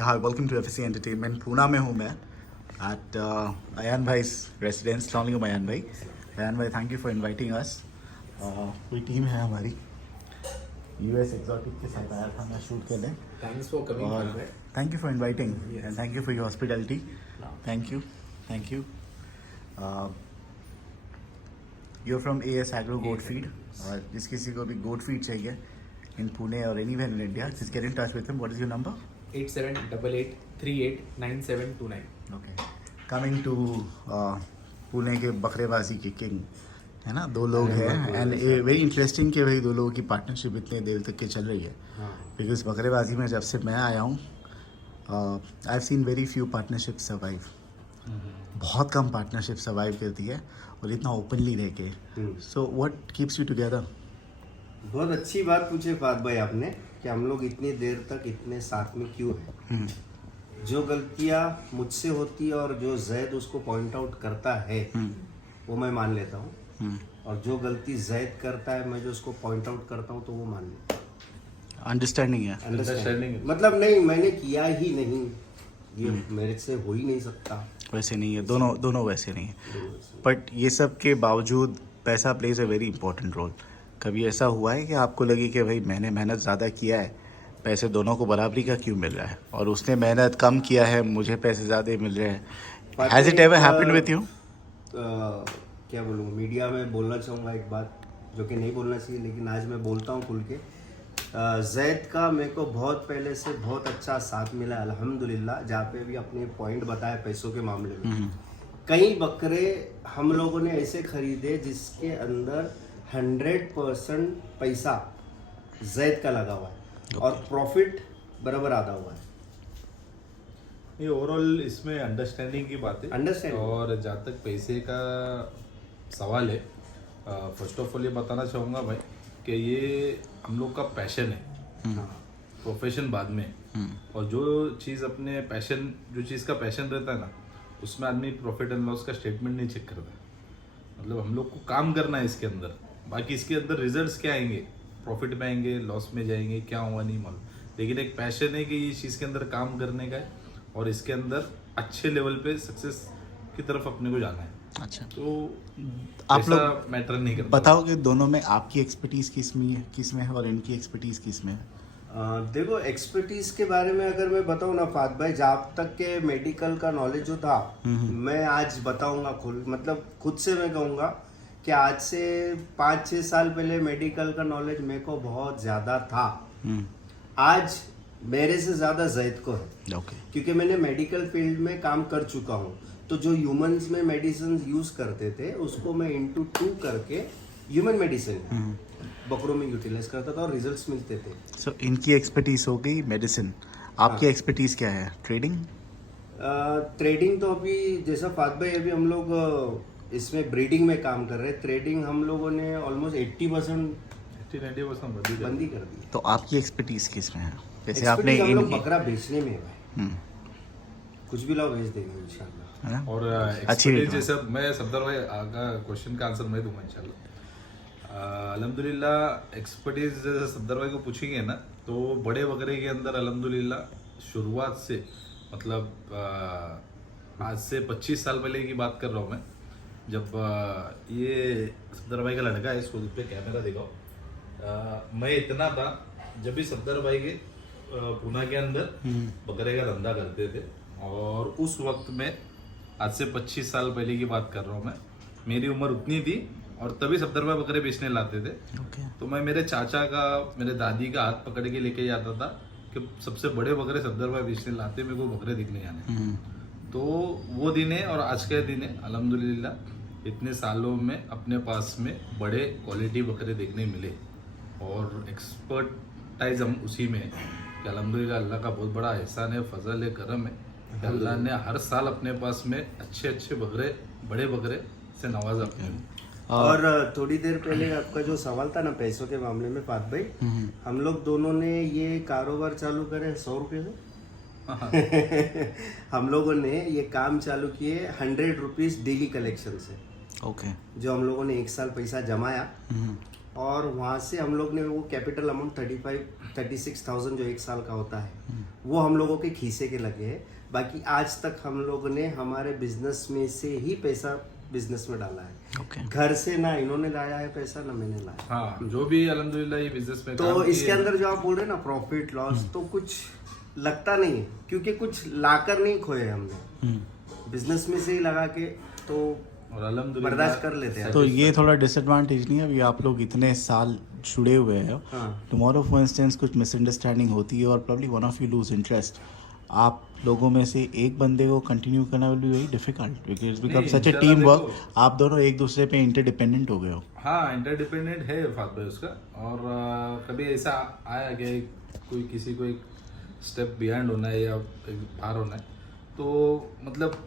Hi welcome to FSC entertainment. Poona में हूँ मैं एट अयान भाई रेसिडेंस। अस्सलाम वालेकुम अयान भाई। अयान भाई thank you for inviting us. पूरी टीम है हमारी, यूएस एक्सोटिक के साथ आया था मैं शूट करने। Thanks for coming. और thank you for inviting Yes. And thank you for your hospitality. Thank you thank you. You from AS agro goat feed, और जिस किसी को भी गोट फीड चाहिए इन पुणे और anywhere in India, just get in touch with him. What is your number? 8788389729. Okay, coming to Pune के बकरेबाजी के किंग है ना, दो लोग हैं एंड ए वेरी इंटरेस्टिंग कि भाई दो लोगों की पार्टनरशिप इतने देर तक के चल रही है। बिकॉज बकरेबाजी में जब से मैं आया हूँ I have seen very few partnership survive. बहुत कम पार्टनरशिप सर्वाइव करती है और इतना ओपनली रह के। So what keeps you together? बहुत अच्छी बात पूछे फाद भाई आपने कि हम लोग इतनी देर तक इतने साथ में क्यों हैं। जो गलतियां मुझसे होती है और जो जैद उसको पॉइंट आउट करता है वो मैं मान लेता हूँ, और जो गलती जैद करता है मैं जो उसको पॉइंट आउट करता हूँ तो वो मान लेता हूँ। अंडरस्टैंडिंग है। अंडरस्टैंडिंग मतलब नहीं, मैंने किया ही नहीं, ये मेरे से हो ही नहीं सकता। वैसे नहीं है, दोनों वैसे नहीं है। बट ये सब के बावजूद पैसा plays a very important role. कभी ऐसा हुआ है कि आपको लगे कि भाई मैंने मेहनत ज़्यादा किया है, पैसे दोनों को बराबरी का क्यों मिल रहा है, और उसने मेहनत कम किया है, मुझे पैसे ज़्यादा मिल रहे हैं? Has it ever happened with you? क्या बोलूँ, मीडिया में बोलना चाहूँगा एक बात जो कि नहीं बोलना चाहिए, लेकिन आज मैं बोलता हूँ खुल के। जैद का मेरे को बहुत पहले से बहुत अच्छा साथ मिला है अल्हम्दुलिल्लाह। जहाँ पे भी अपने पॉइंट बताया पैसों के मामले में, कई बकरे हम लोगों ने ऐसे खरीदे जिसके अंदर 100% पैसा जैद का लगा हुआ है और प्रॉफिट बराबर आधा हुआ है। ये ओवरऑल इसमें अंडरस्टैंडिंग की बात है। Understanding। और जहाँ तक पैसे का सवाल है, फर्स्ट ऑफ ऑल ये बताना चाहूँगा भाई कि ये हम लोग का पैशन है, प्रोफेशन बाद में है। और जो चीज़ अपने पैशन, जो चीज़ का पैशन रहता है ना, उसमें आदमी प्रॉफिट एंड लॉस का स्टेटमेंट नहीं चेक करता। मतलब हम लोग को काम करना है इसके अंदर, बाकी इसके अंदर रिजल्ट्स क्या आएंगे, प्रॉफिट में आएंगे, लॉस में जाएंगे, क्या हुआ नहीं मालूम। लेकिन एक पैशन है कि इस चीज़ के अंदर काम करने का है और इसके अंदर अच्छे लेवल पे सक्सेस की तरफ अपने को जाना है। अच्छा, तो आप लोग मैटर नहीं करता। बताओगे दोनों में आपकी एक्सपर्टीज़ किस में है और इनकी एक्सपर्टीज़ किस में है? देखो, एक्सपर्टीज के बारे में अगर मैं बताऊँ ना फाद भाई, जब तक के मेडिकल का नॉलेज जो था, मैं आज बताऊंगा खुद से मैं कहूँगा कि आज से 5-6 साल पहले मेडिकल का नॉलेज मेरे को बहुत ज़्यादा था। आज मेरे से ज़्यादा जैद को है। ओके, क्योंकि मैंने मेडिकल फील्ड में काम कर चुका हूँ। तो जो ह्यूमंस में मेडिसिन यूज़ करते थे उसको मैं इंटू 2 करके ह्यूमन मेडिसिन बकरों में यूटिलाइज करता था और रिजल्ट्स मिलते थे। सो इनकी एक्सपर्टीज हो गई मेडिसिन, आपकी एक्सपर्टीज क्या है? ट्रेडिंग? ट्रेडिंग तो अभी जैसा फाद भाई अभी हम लोग इसमें ब्रीडिंग में काम कर रहे हैं। ट्रेडिंग हम लोगों ने ऑलमोस्ट 80% 80-90% बंदी कर दी। तो आपकी एक्सपर्टीज किस में है? जैसे Expertise आपने हम लोग इनकी बकरा बेचने में है भाई, हम्म, कुछ भी लाओ बेच देंगे इंशाल्लाह। है ना? और अच्छी एक्सपर्टीज रेट में। जैसे मैं सफदर भाई का क्वेश्चन का आंसर मैं दूंगा इंशाल्लाह। अल्हम्दुलिल्लाह एक्सपर्टीज जैसे सफदर भाई को पूछेंगे ना, तो बड़े बकरे के अंदर अल्हम्दुलिल्लाह शुरुआत से, मतलब आज से 25 साल पहले की बात कर रहा हूँ मैं, जब ये सफदर भाई का लड़का है, इसको पे कैमरा दिखाओ। मैं इतना था जब भी सफदर भाई के पूना के अंदर बकरे का धंधा करते थे, और उस वक्त में आज से 25 साल पहले की बात कर रहा हूँ मैं, मेरी उम्र उतनी थी और तभी सफदर भाई बकरे बेचने लाते थे। ओके, तो मैं मेरे चाचा का, मेरे दादी का हाथ पकड़ के लेके जाता था कि सबसे बड़े बकरे सफदर भाई बेचने लाते, मेरे को बकरे दिखने जाने। तो वो दिन है और आज के दिन है अल्हम्दुलिल्लाह, इतने सालों में अपने पास में बड़े क्वालिटी बकरे देखने मिले और एक्सपर्टाइज हम उसी में है कि अल्हम्दुलिल्लाह अल्लाह का बहुत बड़ा एहसान है, फजल है, करम है कि अल्लाह ने हर साल अपने पास में अच्छे अच्छे बकरे, बड़े बकरे से नवाजा अपने को। और थोड़ी देर पहले आपका जो सवाल था ना पैसों के मामले में फात भाई, हम लोग दोनों ने ये कारोबार चालू करे 100 रुपये से। हम लोगों ने ये काम चालू किए 100 रुपीज डेली कलेक्शन से। ओके, जो हम लोगों ने 1 साल पैसा जमाया और वहाँ से हम लोग ने वो कैपिटल अमाउंट 36,000 जो एक साल का होता है वो हम लोगों के खीसे के लगे हैं। बाकी आज तक हम लोगों ने हमारे बिजनेस में से ही पैसा बिजनेस में डाला है। ओके घर से ना इन्होंने लाया है पैसा ना मैंने लाया। हाँ, जो भी अल्हम्दुलिल्लाह ये बिजनेस में तो काम इसके किए, अंदर जो आप बोल रहे हैं ना प्रॉफिट लॉस तो कुछ लगता नहीं है, क्योंकि कुछ लाकर नहीं खोए हमने, बिजनेस में से ही लगा के तो और अल्हम्दुलिल्लाह बर्दाश्त कर लेते हैं। तो ये थोड़ा डिसएडवांटेज नहीं है अभी आप लोग इतने साल जुड़े हुए हैं, हाँ। टुमारो फॉर इंस्टेंस कुछ मिसअंडरस्टैंडिंग होती है और probably one of you lose interest, आप लोगों में से एक बंदे को कंटिन्यू करना will be very difficult because become नहीं, सच ए इंशाल्लाह टीम वर्क। देखो। आप दोनों एक दूसरे पे इंटरडिपेंडेंट हो गए हो। हाँ, इंटरडिपेंडेंट है फात भाई उसका। और कभी ऐसा आया कि कोई किसी को एक स्टेप बिहाइंड होना है या एक पार होना है तो मतलब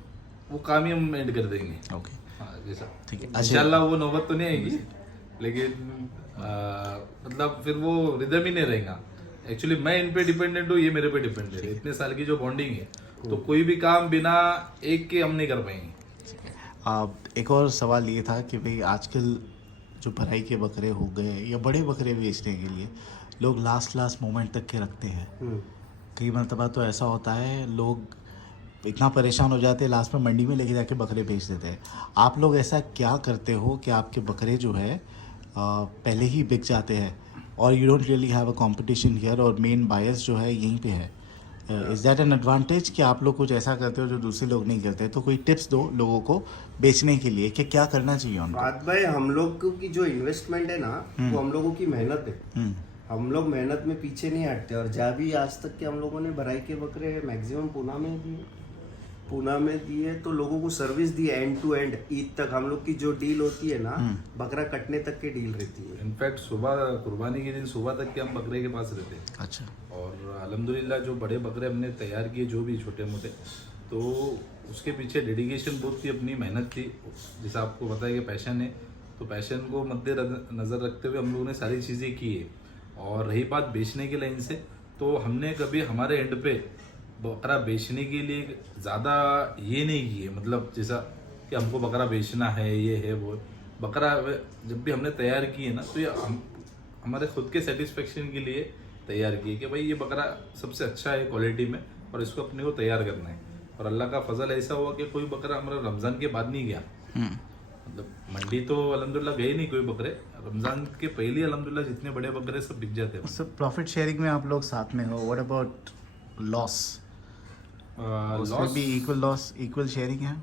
वो काम ही हम एंड कर देंगे। ओके हाँ, जैसा ठीक है। इंशाल्लाह वो नौबत तो नहीं आएगी, लेकिन मतलब फिर वो रिदम ही नहीं रहेगा। एक्चुअली मैं इन पे डिपेंडेंट हूँ, ये मेरे पे डिपेंडेंट है। इतने साल की जो बॉन्डिंग है तो कोई भी काम बिना एक के हम नहीं कर पाएंगे। एक और सवाल ये था कि भाई आजकल जो भराई के बकरे हो गए या बड़े बकरे बेचने के लिए लोग लास्ट मोमेंट तक के रखते हैं। कई मरतबा तो ऐसा होता है लोग इतना परेशान हो जाते हैं लास्ट में मंडी में लेके जाके बकरे बेच देते हैं। आप लोग ऐसा क्या करते हो कि आपके बकरे जो है पहले ही बिक जाते हैं और you don't really have a competition here और मेन बायर्स जो है यहीं पे है? इज़ दैट एन एडवांटेज कि आप लोग कुछ ऐसा करते हो जो दूसरे लोग नहीं करते? तो कोई टिप्स दो लोगों को बेचने के लिए कि क्या करना चाहिए उनको। बात भाई हम लोग की जो इन्वेस्टमेंट है ना वो हम लोगों की मेहनत है। हम लोग मेहनत में पीछे नहीं हटते और जहाँ भी आज तक के हम लोगों ने भराई के बकरे मैक्सिमम पूना में दिए तो लोगों को सर्विस दी एंड टू एंड। ईद तक हम लोग की जो डील होती है ना बकरा कटने तक की डील रहती है। इनफैक्ट सुबह कुर्बानी के दिन सुबह तक के हम बकरे के पास रहते हैं। अच्छा। और अल्हम्दुलिल्लाह जो बड़े बकरे हमने तैयार किए जो भी छोटे मोटे तो उसके पीछे डेडिकेशन बहुत थी, अपनी मेहनत थी। जैसे आपको पता है कि पैशन है तो पैशन को मद्देनज़र रखते हुए हम लोगों ने सारी चीज़ें की है। और रही बात बेचने की लाइन से तो हमने कभी हमारे एंड पे बकरा बेचने के लिए ज़्यादा ये नहीं किए, मतलब जैसा कि हमको बकरा बेचना है ये है वो। बकरा जब भी हमने तैयार किए ना तो ये हमारे खुद के सेटिस्फेक्शन के लिए तैयार किए कि भाई ये बकरा सबसे अच्छा है क्वालिटी में और इसको अपने को तैयार करना है। और अल्लाह का फजल ऐसा हुआ कि कोई बकरा हमारा रमज़ान के बाद नहीं गया। मतलब मंडी तो अल्हम्दुलिल्लाह गए नहीं कोई बकरे, रमज़ान के पहले अल्हम्दुलिल्लाह जितने बड़े बकरे सब बिक जाते हैं। सब प्रॉफिट शेयरिंग में आप लोग साथ में हो, व्हाट अबाउट लॉस? उसमें लॉस भी इक्वल शेयरिंग है,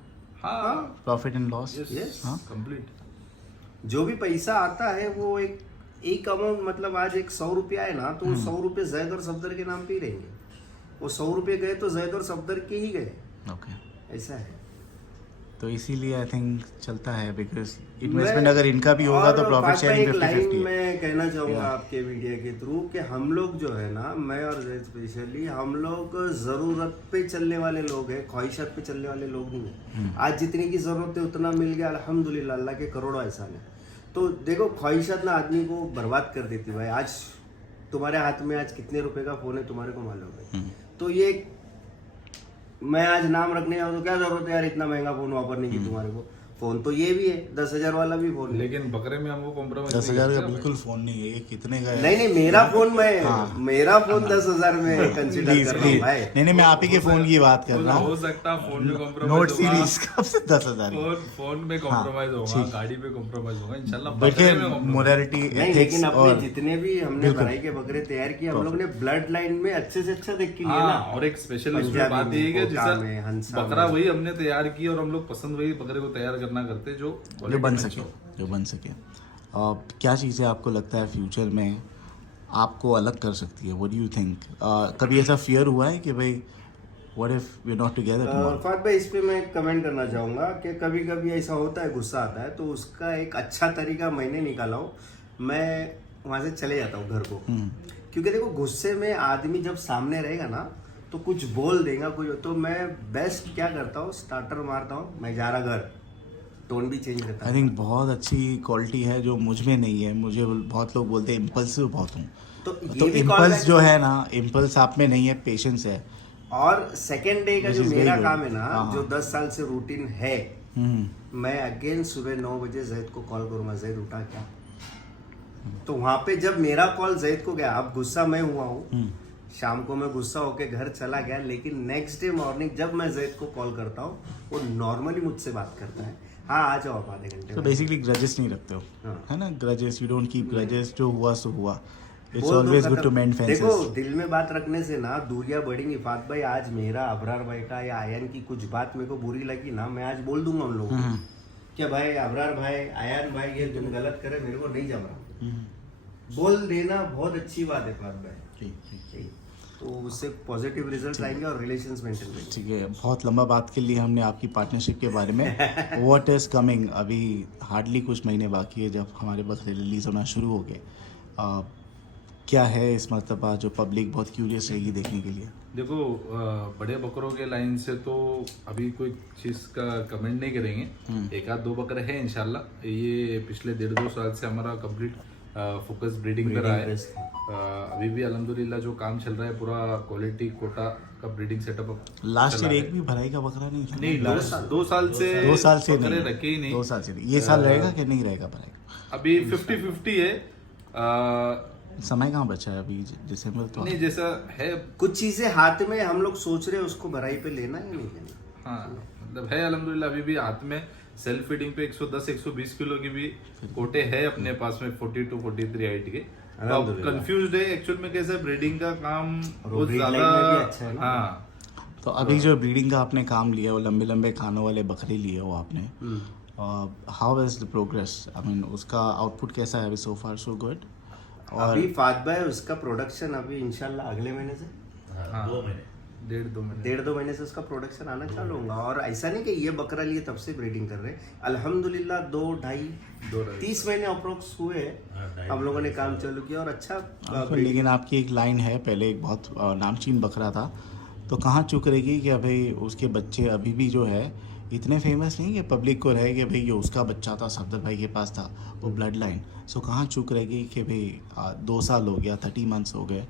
हाँ, प्रॉफिट एंड लॉस। Yes. हाँ कंप्लीट। जो भी पैसा आता है वो एक अमाउंट, मतलब आज एक 100 रुपया है ना तो 100 रुपये जैद और सफदर के नाम पे ही रहेंगे। वो 100 रुपये गए तो जैद और सफदर के ही गए, ओके। ऐसा है। तो इसीलिए आई थिंक चलता है बिकॉज इन्वेस्टमेंट अगर इनका भी होगा तो प्रॉफिट एक शेयरिंग लाइन 50-50 है। मैं कहना चाहूंगा आपके मीडिया के थ्रू कि हम लोग जो है ना, मैं और जैद स्पेशली, हम लोग जरूरत पे चलने वाले लोग हैं, ख्वाहिशात पे चलने वाले लोग नहीं है। आज जितने की जरूरत है उतना मिल गया अल्हम्दुलिल्लाह, अल्लाह के करोड़ों एहसान है। तो देखो ख्वाहिशात ना आदमी को बर्बाद कर देती भाई। आज तुम्हारे हाथ में आज कितने रुपए का फोन है तुम्हारे को मालूम है। तो ये मैं आज नाम रखने जाऊँ तो क्या जरूरत है यार इतना महंगा फोन वापरने की तुम्हारे को। फोन तो ये भी है 10,000 वाला भी फोन है। लेकिन बकरे में हमको कॉम्प्रोमाइज 10,000 का बिल्कुल फोन नहीं है, ये कितने का है? नहीं मेरा फोन मेरा फोन 10,000 में कंसीडर प्लीज कर रहा हूँ प्लीज भाई। नहीं मैं आप ही के फोन की बात कर रहा हो हूँ। सकता है फोन में नोट कॉम्प्रोमाइज सीरीज कब से 10,000? फोन में कॉम्प्रोमाइज होगा, ठीक। गाड़ी पे कॉम्प्रोमाइज होगा इंशाल्लाह। देखिए बकरे में compromise। मोरालिटी नहीं एथिक्स लेकिन अपने और जितने भी हमने भराई के बकरे तैयार किए हम लोग ने ब्लड लाइन में अच्छे से अच्छा देख के लिए हाँ, ना। और एक स्पेशल उसमें पंजाबी बात ये है कि में, कोटा में, जैसा हंसा बकरा में। वही हमने तैयार की और हम लोग पसंद वही बकरे को तैयार करना करते जो quality बन में सके, अच्छा हो। जो बन सके। क्या चीज़ें आपको लगता है फ्यूचर में आपको अलग कर सकती है? What do you think? कभी ऐसा फियर हुआ है कि भाई what if we are not together tomorrow? फात भाई इस पे मैं कमेंट करना चाहूंगा कि कभी कभी ऐसा होता है, गुस्सा आता है तो उसका एक अच्छा तरीका मैंने निकाला हूँ, मैं वहां से चले जाता हूँ घर को। क्योंकि देखो गुस्से में आदमी जब सामने रहेगा ना तो कुछ बोल देगा कुछ, तो मैं बेस्ट क्या करता हूँ स्टार्टर मारता हूँ, मैं जा रहा घर, टोन भी चेंज करता आई है। थिंक बहुत अच्छी क्वालिटी है जो मुझ में नहीं है। मुझे बहुत लोग बोलते हैं इम्पल्सिव बहुत हूँ, तो तो ये भी इम्पल्स जो है ना, इम्पल्स आप में नहीं है, पेशेंस है। और सेकेंड डे का Which जो is very मेरा good. काम है ना, हाँ। जो 10 साल से रूटीन है, हम्म, मैं अगेन सुबह 9 बजे जैद को कॉल करूंगा, जैद उठा क्या? तो वहां पे जब मेरा कॉल जैद को गया, अब गुस्सा मैं हुआ हूँ, हम्म। शाम को मैं गुस्सा होके घर चला गया, लेकिन नेक्स्ट डे मॉर्निंग जब मैं जैद को कॉल करता हूँ, वो नॉर्मली मुझसे बात करता है, हाँ आ जाओ आप आधे घंटे तो में। बेसिकली ग्रजेस नहीं रखते हो, हाँ। है ना? Grudges, you don't keep grudges, जो हुआ सो हुआ। इट्स बोल दो ऑलवेज गुड खत्म। टू मेंड देखो फेंसेस। दिल में बात रखने से ना दूरियां बढ़ेंगी। फात भाई आज मेरा अबरार भाई का या आयन की कुछ बात मेरे को बुरी लगी ना, मैं आज बोल दूंगा उन लोगों को कि भाई अबरार भाई, आयन भाई, ये तुम गलत करे, मेरे को नहीं जम रहा। बोल देना बहुत अच्छी बात है फात भाई, ठीक। तो उससे पॉजिटिव रिजल्ट आएंगे और रिलेशंस मेंटेन रहेंगे। ठीक है, बहुत लंबा बात कर ली हमने आपकी पार्टनरशिप के बारे में। What is coming? अभी हार्डली कुछ महीने बाकी है जब हमारे बकरे रिलीज होना शुरू हो गए। क्या है इस मरतबा जो पब्लिक बहुत क्यूरियस रहेगी देखने के लिए? देखो बड़े बकरों के लाइन से तो अभी कोई चीज़ का कमेंट नहीं करेंगे। एक आध दो बकरे हैं इंशाल्लाह। ये पिछले 1.5-2 साल से हमारा कंप्लीट फोकस ब्रीडिंग पे रहा है। अभी भी अल्हम्दुलिल्लाह जो काम चल रहा है पूरा क्वालिटी कोटा का ब्रीडिंग सेटअप। लास्ट ईयर एक भी भराई का बकरा नहीं था? नहीं, 2 साल से 2 साल से बकरे नहीं, रखे ही नहीं। 2 साल से नहीं। ये साल रहेगा कि नहीं रहेगा भराई? अभी 50-50 है। समय कहाँ बचा है? अभी दिसंबर तो नहीं जैसा है। कुछ चीजें हाथ में हम लोग सोच रहे हैं उसको भराई पे लेना या नहीं लेना। हाँ मतलब है अल्हम्दुलिल्लाह। अभी भी हाथ में सेल्फ फीडिंग पे 110-120 किलो की भी कोटे है अपने पास में, 42-43 हाइट के। अब कंफ्यूज्ड है एक्चुअल में कैसे ब्रीडिंग का काम बहुत breed ज्यादा। line में भी अच्छा है ना। हाँ तो अभी जो ब्रीडिंग का आपने काम लिया, वो लंबे लंबे खानों वाले बकरे लिए हो आपने, how is the progress? I mean उसका आउटपुट कैसा है अभी? सो फार सो गुड। और अभी फात भाई उसका प्रोडक्शन अभी इंशाल्लाह अगले महीने से हाँ 2 महीने 1.5-2 महीने 1.5-2 महीने से उसका प्रोडक्शन आना चालू होगा। और ऐसा नहीं कि ये बकरा लिए तब से ब्रीडिंग कर रहे हैं, अल्हम्दुलिल्लाह 2-2.5-30 महीने अप्रोक्स हुए हम लोगों ने काम चालू किया और अच्छा लेकिन आपकी एक लाइन है, पहले एक बहुत नामचीन बकरा था, तो कहाँ चुक रहेगी कि भाई उसके बच्चे अभी भी जो है इतने फेमस नहीं कि पब्लिक को रहे कि भाई ये उसका बच्चा था, सफदर भाई के पास था, वो ब्लड लाइन। सो कहाँ चुक रहेगी कि भाई 2 साल हो गया, 30 मंथ्स हो गए,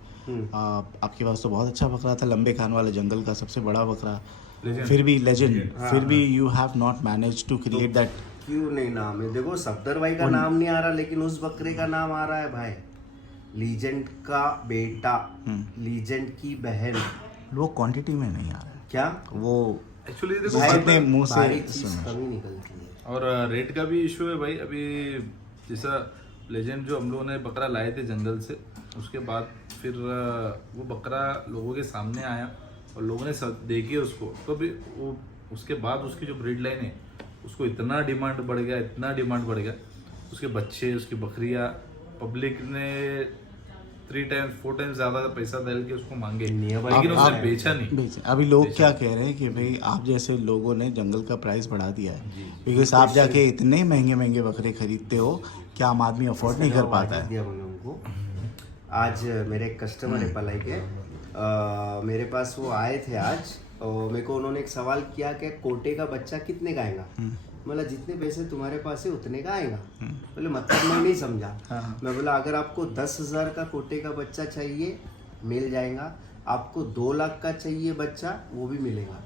आपके पास तो बहुत अच्छा बकरा था, लंबे खान वाले जंगल का सबसे बड़ा बकरा, फिर भी लेजेंड, फिर भी you have not manage to create that. क्यों नहीं नाम है? देखो सफदर भाई का नाम नहीं आ रहा, लेकिन उस बकरे का नाम आ रहा है भाई। लीजेंड का बेटा, लीजेंड की बहन। वो क्वांटिटी में नहीं आ रहा है क्या वो, एक्चुअली देखो भाई, जितने मुंह बारीक से चीज सुना। कमी निकलती है। और रेट का भी इशू है भाई। अभी जैसा लेजेंड जो हम लोगों ने बकरा लाए थे जंगल से, उसके बाद फिर वो बकरा लोगों के सामने आया और लोगों ने देखी उसको, तो भी वो उसके बाद उसकी जो ब्रीड लाइन है उसको इतना डिमांड बढ़ गया, इतना डिमांड बढ़ गया। उसके बच्चे, उसकी बकरियां, पब्लिक ने 3-4 टाइम्स ज्यादा पैसा डाल के उसको मांगे, लेकिन उसने बेचा नहीं। बेचे। अभी लोग क्या कह रहे हैं कि भाई आप जैसे लोगों ने जंगल का प्राइस बढ़ा दिया है, बिकॉज आप जाके इतने महंगे महंगे बकरे खरीदते हो कि आम आदमी अफोर्ड नहीं कर पाता है। दिया मैंने उनको। आज मेरे एक कस्टमर है पलाई के, मेरे पास वो आए थे आज, और मेरे को उन्होंने एक सवाल किया कि कोटे का बच्चा कितने का आएगा। बोला जितने पैसे तुम्हारे पास है उतने का आएगा। बोले मतलब मैं नहीं समझा। मैं बोला अगर आपको 10,000 का कोटे का बच्चा चाहिए मिल जाएगा, आपको 2 लाख का चाहिए बच्चा वो भी मिलेगा।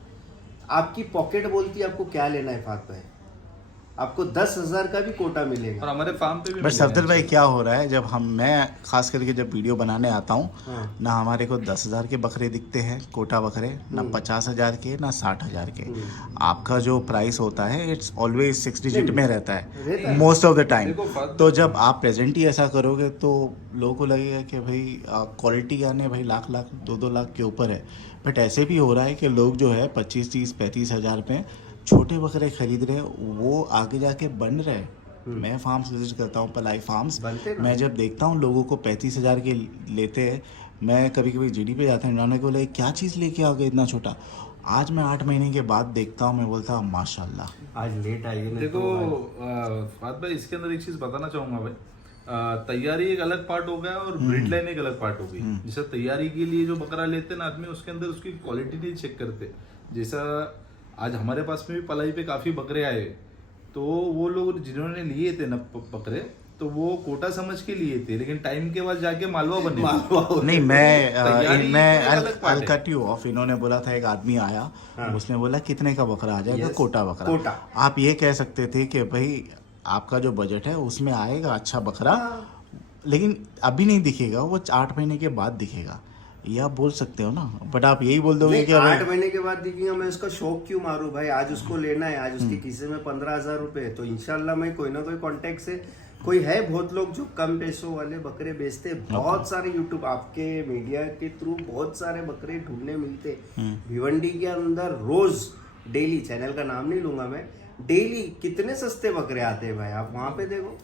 आपकी पॉकेट बोलती है आपको क्या लेना है फात भाई, आपको 10,000 का भी कोटा मिलेगा। और हमारे फार्म पे भी बट सफदर भाई क्या हो रहा है, जब मैं खास करके जब वीडियो बनाने आता हूँ ना, हमारे को 10,000 के बकरे दिखते हैं कोटा बकरे, ना 50,000 के, ना 60,000 के। आपका जो प्राइस होता है इट्स ऑलवेज 6 डिजिट में रहता है मोस्ट ऑफ द टाइम। तो जब आप प्रेजेंट ही ऐसा करोगे तो लोगों को लगेगा कि भाई क्वालिटी आने भाई लाख 2-2 लाख के ऊपर है। बट ऐसे भी हो रहा है कि लोग जो है 25-30-35 हज़ार में छोटे बकरे खरीद रहे, वो आगे जाके बन रहे। मैं फार्म्स विजिट करता हूँ, पलाई फार्म्स, मैं जब देखता हूँ लोगों को 35,000 के लेते हैं, मैं कभी कभी जीडी पे जाता हूँ, उन्होंने बोले क्या चीज़ लेके आ गए इतना छोटा। आज मैं 8 महीने के बाद देखता हूँ, मैं बोलता हूँ माशाल्लाह। आज लेट आई है। देखो फात भाई इसके अंदर एक चीज बताना चाहूंगा भाई। तैयारी एक अलग पार्ट हो गया और ब्रीड लाइन एक अलग पार्ट हो गई। जैसा तैयारी के लिए जो बकरा लेते ना आदमी, उसके अंदर उसकी क्वालिटी नहीं चेक करते। जैसा आज हमारे पास में भी पलाई पे काफी बकरे आए, तो वो लोग जिन्होंने लिए थे ना बकरे, तो वो कोटा समझ के लिए थे, लेकिन टाइम के बाद जाके मालवा बने। नहीं मैं I'll cut you off। इन्होंने बोला था, एक आदमी आया, उसने बोला कितने का बकरा आ जाएगा? कोटा बकरा। आप ये कह सकते थे कि भाई आपका जो बजट है उसमें आएगा अच्छा बकरा, लेकिन अभी नहीं दिखेगा, वो 8 महीने के बाद दिखेगा, ये आप बोल सकते हो ना। बट आप यही बोल दोगे नहीं, कि 8 महीने के बाद दिखेगा, मैं उसका शौक क्यों मारूं भाई। आज उसको लेना है, आज उसके खीसे में 15,000 रुपए है, तो इंशाल्लाह मैं कोई ना कोई कांटेक्ट से, कोई है बहुत लोग जो कम पैसों वाले बकरे बेचते हैं, बहुत सारे यूट्यूब आपके मीडिया के थ्रू बहुत सारे बकरे ढूंढने मिलते। भिवंडी के अंदर रोज डेली, चैनल का नाम नहीं लूंगा मैं, डेली कितने सस्ते बकरे आते हैं भाई, आप वहां पे देखो।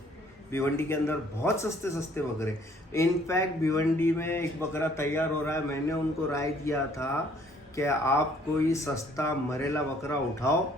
भिवंडी के अंदर बहुत सस्ते सस्ते बकरे, इनफैक्ट भिवंडी में एक बकरा तैयार हो रहा है, मैंने उनको राय दिया था कि आप कोई सस्ता मरेला बकरा उठाओ,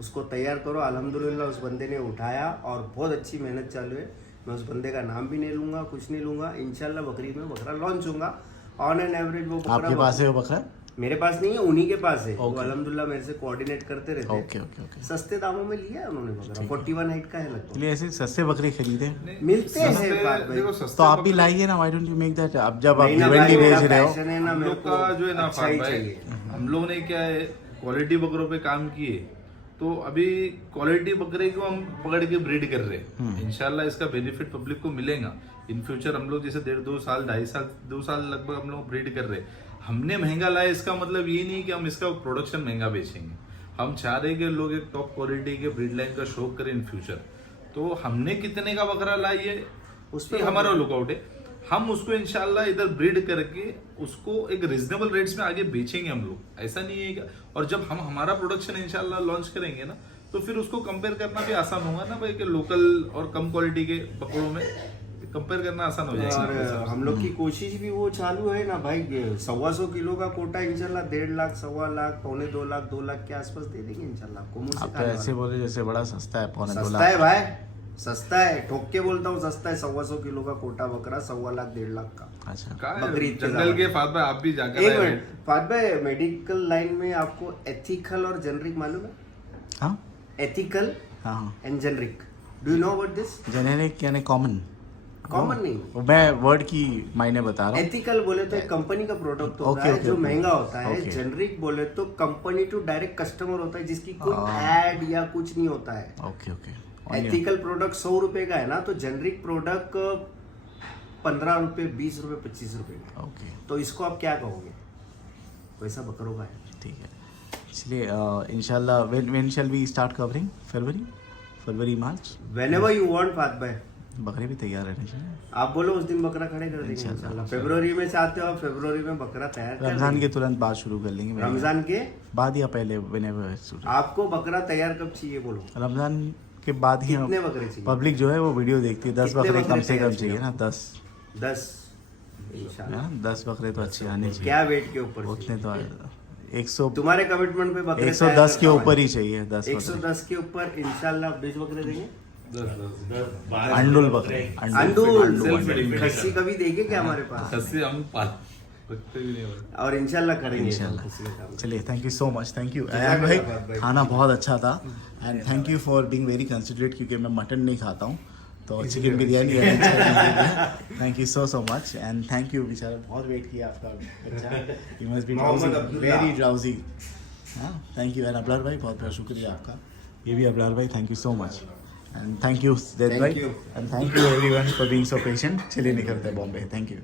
उसको तैयार करो। अल्हम्दुलिल्लाह उस बंदे ने उठाया और बहुत अच्छी मेहनत चालू है। मैं उस बंदे का नाम भी नहीं लूंगा, कुछ नहीं लूंगा, इंशाल्लाह बकरी में बकरा लॉन्च होगा। ऑन एन एवरेज वो बकरा आपके पास है वो बकरा? मेरे पास नहीं है, उन्हीं के पास है। वो अल्हम्दुलिल्लाह मेरे से कोऑर्डिनेट करते रहते हैं। Okay okay okay. सस्ते दामों में लिया है उन्होंने बकरा, 41 हाइट का है लगभग। चलिए ऐसे सस्ते बकरे खरीदे मिलते हैं बात भाई। देखो सस्ते तो आप भी लाइए ना, why don't you make that? अब जब आप नहीं ना भाई, भिवंडी मेरा भेज रहे हो, passion है ना, हम मेरे लोग को का जो है ना अच्छा ही फाद भाई, चाहिए। हम लोग ने क्या है क्वालिटी बकरों पे काम किए, तो अभी क्वालिटी बकरे को हम पकड़ के ब्रीड कर रहे हैं। इंशाल्लाह इसका बेनिफिट पब्लिक को मिलेगा इन फ्यूचर। हम लोग जैसे 1.5-2 साल 2.5 साल 2 साल लगभग हम लोग ब्रीड कर रहे हैं। हमने महंगा लाया, इसका मतलब ये नहीं कि हम इसका प्रोडक्शन महंगा बेचेंगे। हम चाह रहे कि लोग एक टॉप क्वालिटी के ब्रीड लाइन का शौक करें इन फ्यूचर। तो हमने कितने का बकरा लाइए उस उस पे पर हमारा लुकआउट है। हम उसको इंशाल्लाह इधर ब्रीड करके उसको एक रिजनेबल रेट्स में आगे बेचेंगे हम लोग, ऐसा नहीं है क्या। और जब हम हमारा प्रोडक्शन इंशाल्लाह लॉन्च करेंगे ना, तो फिर उसको कंपेयर करना भी आसान होगा ना भाई, कि लोकल और कम क्वालिटी के बकरों में कंपेयर करना आसान हो जाएगा। और हम लोग की कोशिश भी वो चालू है ना भाई, 125 किलो का कोटा इंशाल्लाह 1.5 लाख 1.25 लाख 1.25 लाख 2 लाख के आसपास दे देंगे इंशाल्लाह। आपको मुंह से आप तो खाने ऐसे वाला। बोले जैसे बड़ा सस्ता है, 2.25 सस्ता लाख। है भाई, सस्ता है, ठोक के बोलता हूँ सस्ता है। 125 किलो का कोटा बकरा 1.25 लाख 1.5 लाख का। अच्छा कहाँ है? बकरी ईद के जंगल बाद। के फाद भाई आप भी जाकर एक आए मिनट हैं। फाद भाई, मेडिकल लाइन में आपको एथिकल और जेनरिक मालूम है? हाँ एथिकल हाँ हाँ। And generic, do you know about this? Generic यानी कॉमन? कॉमन नहीं, मैं वर्ड की मायने बता रहा हूँ। एथिकल बोले तो एक कंपनी का प्रोडक्ट होता Okay, है okay, जो okay. महंगा होता है। Okay. जेनरिक बोले तो कंपनी टू डायरेक्ट कस्टमर होता है, जिसकी कोई हाँ। एड या कुछ नहीं होता है। Okay okay. एथिकल प्रोडक्ट 100 रुपए का है ना, तो जेनरिक प्रोडक्ट 15 रुपए 20 रुपए 25 रुपए का। ओके तो इसको आप क्या कहोगे? वैसा बकरों का है। ठीक है। इसलिए इंशाल्लाह when shall we start covering? February March? Whenever you want फात भाई, बकरे भी तैयार रहने चाहिए। आप बोलो उस दिन बकरा खड़े कर देंगे इंशाल्लाह। इंशाल्लाह। फरवरी में चाहते हो, फरवरी में बकरा तैयार कर रमजान देंगे। के तुरंत बाद शुरू कर लेंगे। रमजान के बाद या पहले whenever शुरू। आपको बकरा तैयार कब चाहिए बोलो? रमजान के बाद ही कितने बकरे चाहिए? पब्लिक जो है वो वीडियो देखती है। 10 कितने बकरे कम बकरे से कम तैयार चाहिए चाहिए? ना, 10 10 इंशाल्लाह। 10 बकरे तो अच्छे आने चाहिए। क्या वेट के ऊपर उतने चाहिए? तो 100 तुम्हारे कमिटमेंट पे बकरे 110 के ऊपर ही चाहिए। 10 बकरे 110 के ऊपर इंशाल्लाह 20 बकरे देंगे। अंडुल बकरे। अंडूल खस्सी कभी देखे क्या हमारे पास? खस्सी हम पाल रखते भी नहीं होते। और इंशाल्लाह करेंगे इंशाल्लाह। खस्सी का काम। चलिए thank you so much. Thank you जज़ाकल्लाह भाई, भाई। खाना बहुत अच्छा था। And thank you for being very considerate, क्योंकि मैं मटन नहीं खाता हूँ, तो chicken biryani thank you so much. And thank you बेचारा, बहुत वेट किया आपका बच्चा। You must be Mohammad Abdullah. Very drowsy. हाँ थैंक यू। एंड अबरार भाई बहुत बहुत शुक्रिया आपका। ये भी अबरार भाई, thank you so much. And thank you Zaid Thank भाई। you. And thank you everyone for being so patient. चलिए निकलते हैं बॉम्बे। Thank you.